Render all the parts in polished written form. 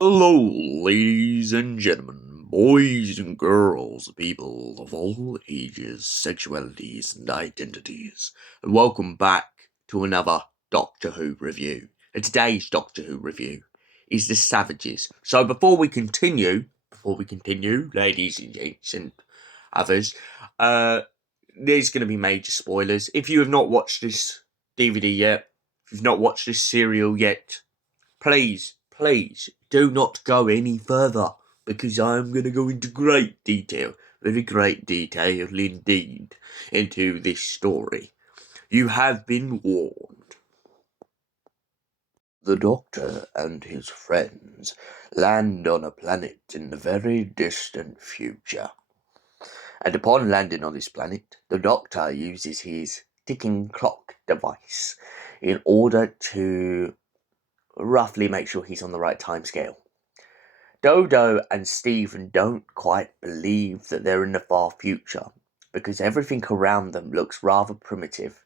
Hello, ladies and gentlemen, boys and girls, people of all ages, sexualities, and identities, and welcome back to another Doctor Who review. And today's Doctor Who review is The Savages. So before we continue, ladies and gents and others, there's going to be major spoilers. If you have not watched this DVD yet, if you've not watched this serial yet, please do not go any further, because I'm going to go into great detail, very great detail indeed, into this story. You have been warned. The Doctor and his friends land on a planet in the very distant future. And upon landing on this planet, the Doctor uses his ticking clock device in order to roughly make sure he's on the right time scale. Dodo and Stephen don't quite believe that they're in the far future, because everything around them looks rather primitive.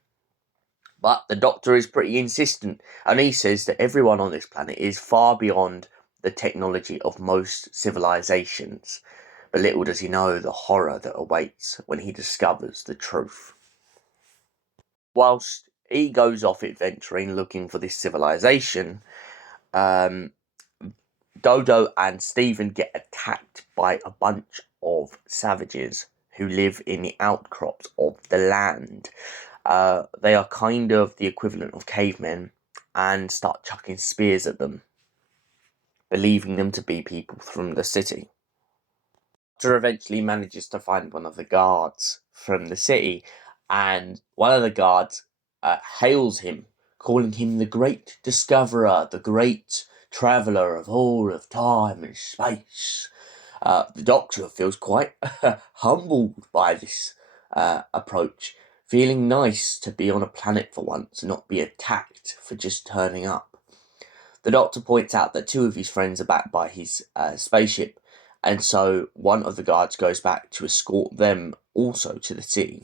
But the Doctor is pretty insistent, and he says that everyone on this planet is far beyond the technology of most civilizations. But little does he know the horror that awaits when he discovers the truth. Whilst he goes off adventuring looking for this civilization, Dodo and Stephen get attacked by a bunch of savages who live in the outcrops of the land. They are kind of the equivalent of cavemen and start chucking spears at them, believing them to be people from the city. Doctor eventually manages to find one of the guards from the city, and one of the guards hails him, calling him the great discoverer, the great traveller of all of time and space. The Doctor feels quite humbled by this approach, feeling nice to be on a planet for once and not be attacked for just turning up. The Doctor points out that two of his friends are back by his spaceship, and so one of the guards goes back to escort them also to the city.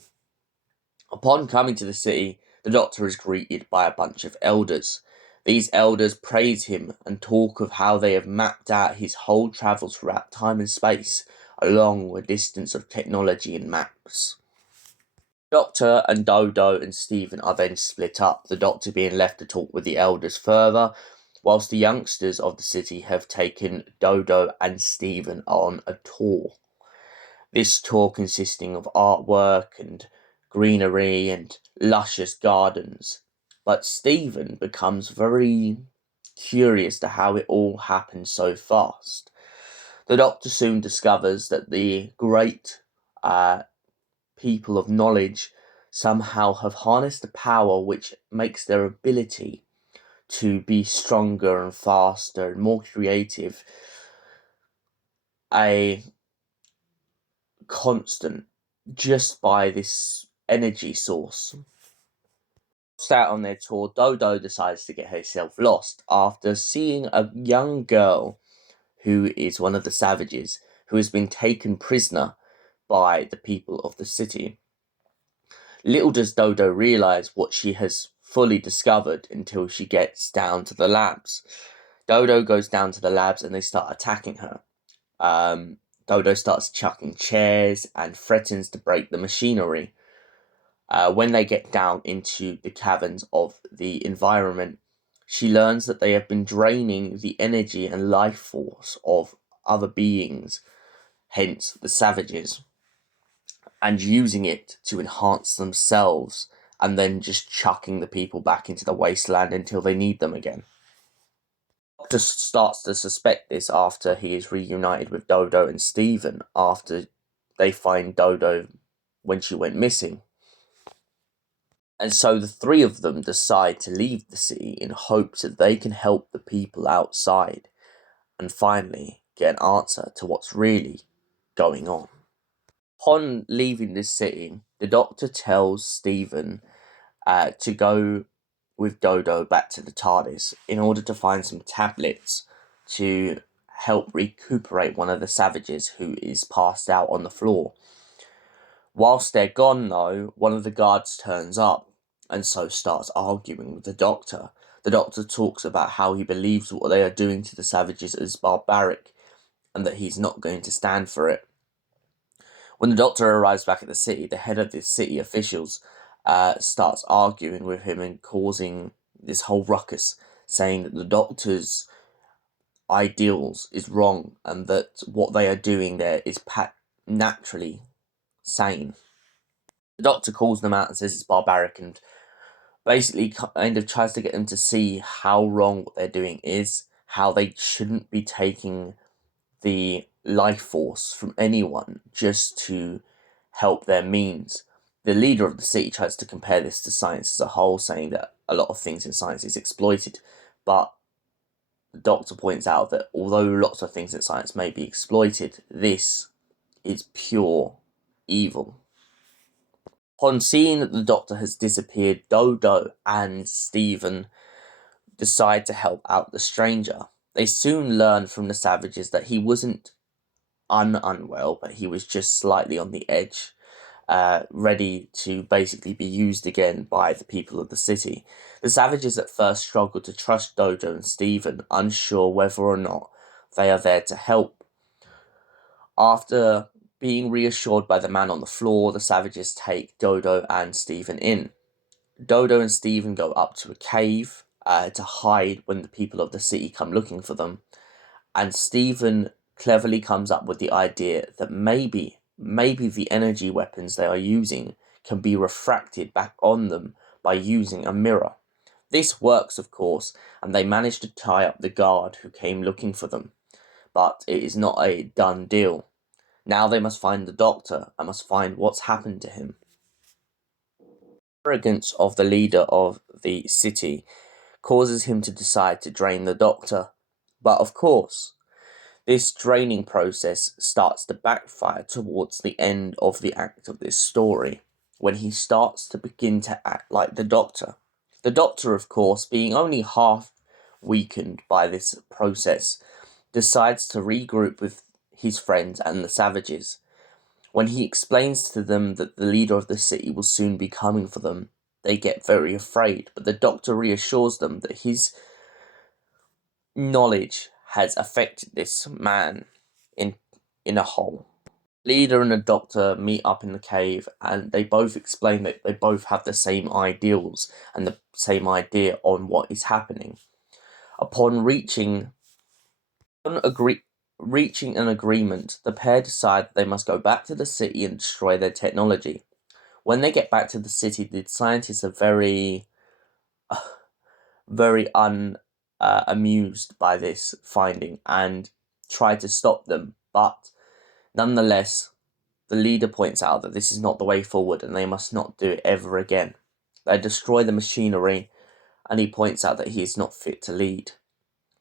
Upon coming to the city, the Doctor is greeted by a bunch of elders. These elders praise him and talk of how they have mapped out his whole travels throughout time and space, along a distance of technology and maps. Doctor and Dodo and Stephen are then split up, the Doctor being left to talk with the elders further, whilst the youngsters of the city have taken Dodo and Stephen on a tour. This tour consisting of artwork and greenery and luscious gardens. But Stephen becomes very curious to how it all happened so fast. The Doctor soon discovers that the great people of knowledge somehow have harnessed a power which makes their ability to be stronger and faster and more creative a constant just by this energy source. Out on their tour, Dodo decides to get herself lost after seeing a young girl who is one of the savages who has been taken prisoner by the people of the city. Little does Dodo realise what she has fully discovered until she gets down to the labs. Dodo goes down to the labs and they start attacking her. Dodo starts chucking chairs and threatens to break the machinery. When they get down into the caverns of the environment, she learns that they have been draining the energy and life force of other beings, hence the savages, and using it to enhance themselves, and then just chucking the people back into the wasteland until they need them again. Doctor starts to suspect this after he is reunited with Dodo and Stephen after they find Dodo when she went missing. And so the three of them decide to leave the city in hopes that they can help the people outside and finally get an answer to what's really going on. Upon leaving this city, the Doctor tells Stephen to go with Dodo back to the TARDIS in order to find some tablets to help recuperate one of the savages who is passed out on the floor. Whilst they're gone, though, one of the guards turns up and so starts arguing with the Doctor. The Doctor talks about how he believes what they are doing to the savages is barbaric and that he's not going to stand for it. When the Doctor arrives back at the city, the head of the city officials starts arguing with him and causing this whole ruckus, saying that the Doctor's ideals is wrong and that what they are doing there is naturally sane. The Doctor calls them out and says it's barbaric and basically kind of tries to get them to see how wrong what they're doing is, how they shouldn't be taking the life force from anyone just to help their means. The leader of the city tries to compare this to science as a whole, saying that a lot of things in science is exploited, but the Doctor points out that although lots of things in science may be exploited, this is pure evil. Upon seeing that the Doctor has disappeared, Dodo and Stephen decide to help out the stranger. They soon learn from the savages that he wasn't unwell, but he was just slightly on the edge, ready to basically be used again by the people of the city. The savages at first struggle to trust Dodo and Stephen, unsure whether or not they are there to help. After being reassured by the man on the floor, the savages take Dodo and Stephen in. Dodo and Stephen go up to a cave to hide when the people of the city come looking for them, and Stephen cleverly comes up with the idea that maybe the energy weapons they are using can be refracted back on them by using a mirror. This works, of course, and they manage to tie up the guard who came looking for them, but it is not a done deal. Now they must find the Doctor and must find what's happened to him. The arrogance of the leader of the city causes him to decide to drain the Doctor, but of course, this draining process starts to backfire towards the end of the act of this story, when he starts to begin to act like the Doctor. The Doctor, of course, being only half weakened by this process, decides to regroup with his friends and the savages. When he explains to them that the leader of the city will soon be coming for them, they get very afraid, but the Doctor reassures them that his knowledge has affected this man in a whole. Leader and the Doctor meet up in the cave, and they both explain that they both have the same ideals and the same idea on what is happening. Upon reaching an agreement, the pair decide that they must go back to the city and destroy their technology. When they get back to the city, the scientists are very amused by this finding and try to stop them, but nonetheless, the leader points out that this is not the way forward and they must not do it ever again. They destroy the machinery, and he points out that he is not fit to lead.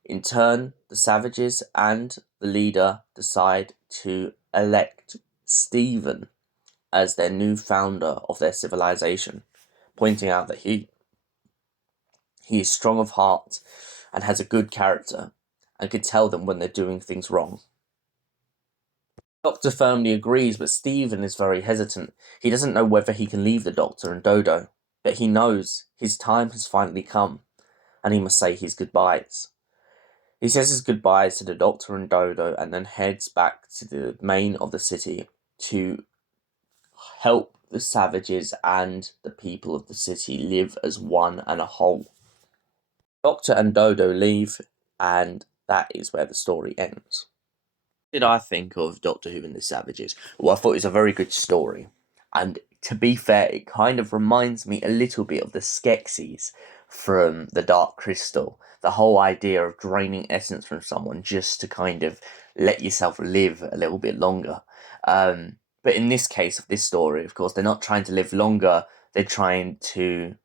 In turn, the savages and the leader decide to elect Stephen as their new founder of their civilization, pointing out that he is strong of heart and has a good character and can tell them when they're doing things wrong. Doctor firmly agrees, but Stephen is very hesitant. He doesn't know whether he can leave the Doctor and Dodo, but he knows his time has finally come and he must say his goodbyes. He says his goodbyes to the Doctor and Dodo and then heads back to the main of the city to help the savages and the people of the city live as one and a whole. Doctor and Dodo leave, and that is where the story ends. What did I think of Doctor Who and the Savages? Well, I thought it was a very good story, and to be fair, it kind of reminds me a little bit of the Skeksis from The Dark Crystal. The whole idea of draining essence from someone just to kind of let yourself live a little bit longer. But in this case of this story, of course, they're not trying to live longer, they're trying to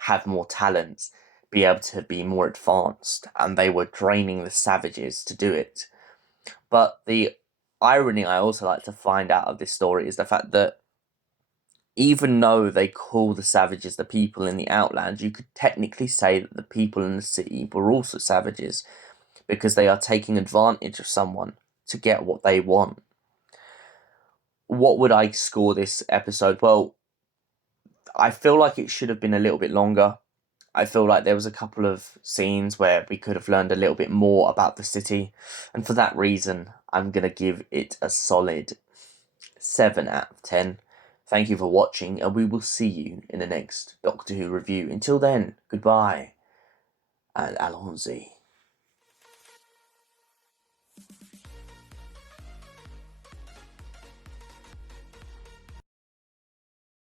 have more talents, be able to be more advanced, and they were draining the savages to do it. But the irony I also like to find out of this story is the fact that even though they call the savages the people in the Outlands, you could technically say that the people in the city were also savages because they are taking advantage of someone to get what they want. What would I score this episode? Well, I feel like it should have been a little bit longer. I feel like there was a couple of scenes where we could have learned a little bit more about the city, and for that reason, I'm going to give it a solid 7 out of 10. Thank you for watching, and we will see you in the next Doctor Who review. Until then, goodbye, and allons-y.